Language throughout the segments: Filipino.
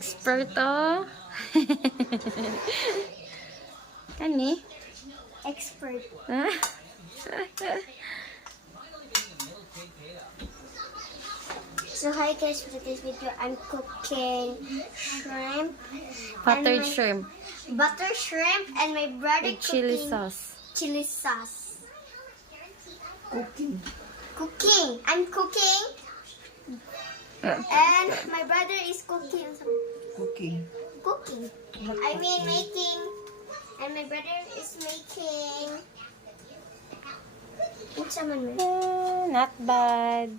Experto. Kani? Expert. So hi guys, for today's video, I'm cooking shrimp. Buttered shrimp. Butter shrimp, and my brother With chili cooking sauce. chili sauce. Cooking. Cooking. I'm cooking. And my brother is cooking. Cooking. Cooking. I mean making. And my brother is making. What's naman Not bad.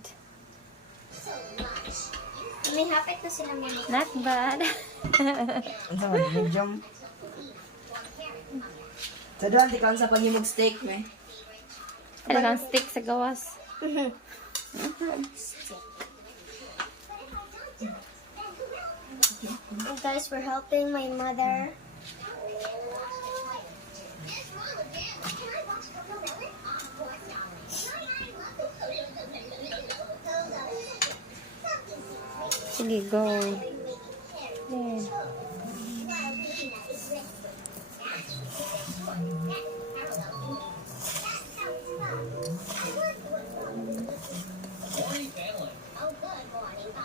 may hapit na sila muna. Not bad. Ang sama, medium. Sa doon, di ka sa pag-imog steak, me. Talagang stick sa gawas. And guys, we're helping my mother. Sige, go. Yeah.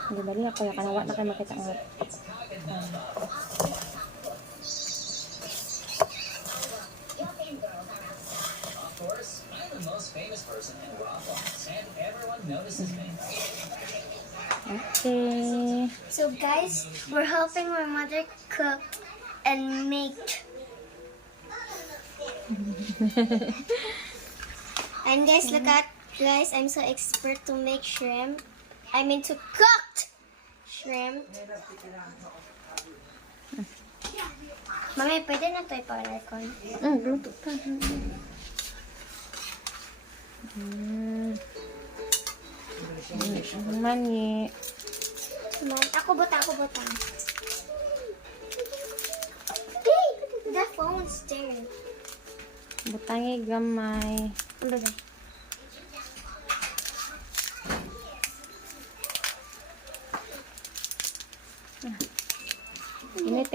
Hindi bali ako ya kanawa na kayo makita nga. Okay. So guys, we're helping my mother cook and make. And guys, look at guys, I'm so expert to make shrimp. I mean to cook shrimp. Mami, pwede na ito ipa-aircon. Luto pa. Mani. Ako butang. Hey, the phone's there. Butangi gamay. Ano ba?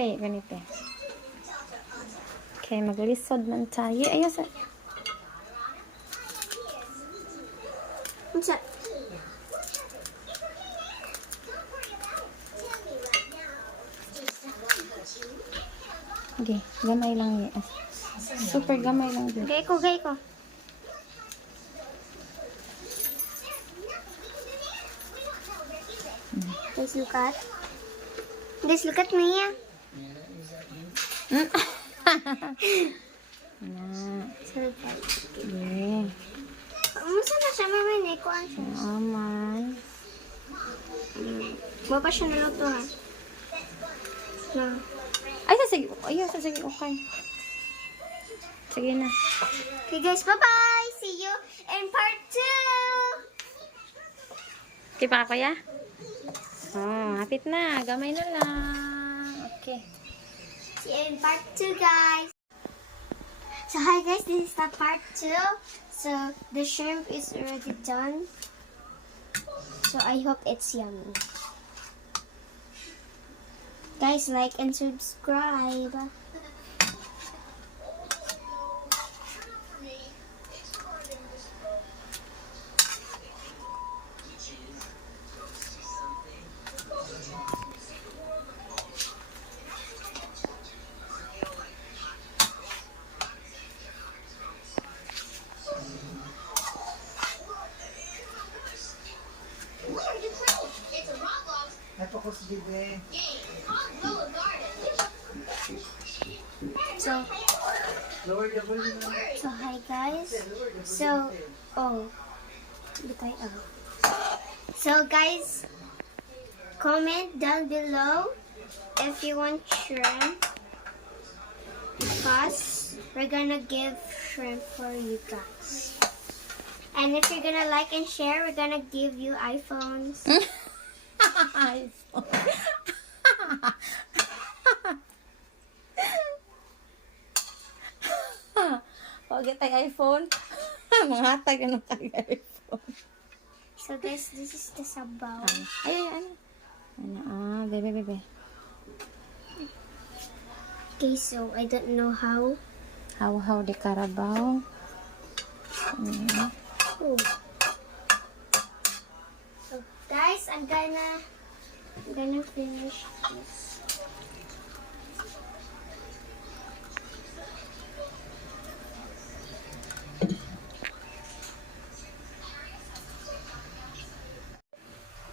Ganite. Okay, maglisod man tayo. Ayos. Ano sa? Okay, gamay lang yan. Super gamay lang din. Gay ko. Guys, look at. Guys, look at Mia. Na. Okay. Masa na siya, mami? Naikuan siya. Aman. Ba pa siya naluto, ha? No. Ay, sige. Okay. Sige na. Okay, guys, bye-bye! See you in part 2! Okay pa ako, ya? Oh, hapit na. Gamay na lang. Okay. See you in part 2, guys! So, hi guys, this is the part 2. So, the shrimp is already done. So, I hope it's yummy. Guys, like and subscribe. Napakos, dibe. So, Lower the volume na. hi guys. So, So guys, comment down below if you want shrimp, because we're gonna give shrimp for you guys. And if you're gonna like and share, we're gonna give you iPhones. Huwag tayo iPhone. Mga tag ano tag iPhone. So guys, this is the sabaw. Ay, ano? Bebe. Okay, so I don't know how. How the Carabao. Oh. So guys, I'm gonna finish this.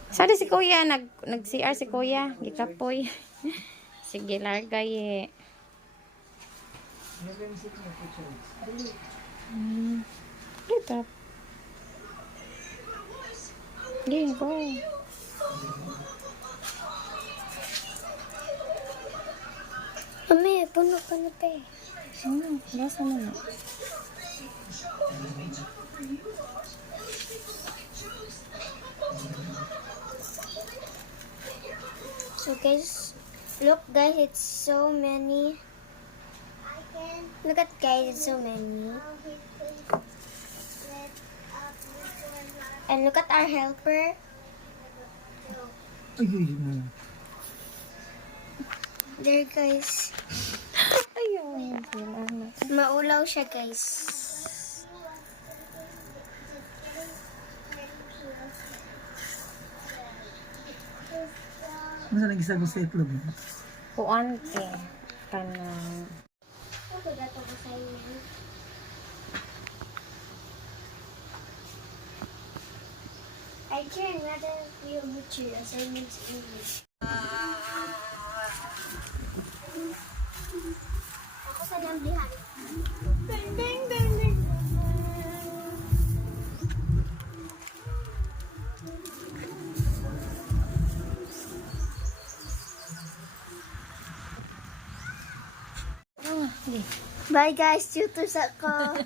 Saan si Kuya? Nag-CR si Kuya. Gikapoy. Sige, largay eh. Dito. Game, go. Mami, puno pa na pa eh. Basa mo na. So guys, look guys, it's so many. Look at guys, it's so many. And look at our helper. There guys. Ayun, sila na. Maulaw siya guys. Masa lagi sa gusto itlog mo? Kuan eh. Kanang Okay, dato ko sa inyo. I drew another geometry assignment in English. Ako sa dambihan. Ding, ding, ding, ding. di. Bye guys, tutors ako.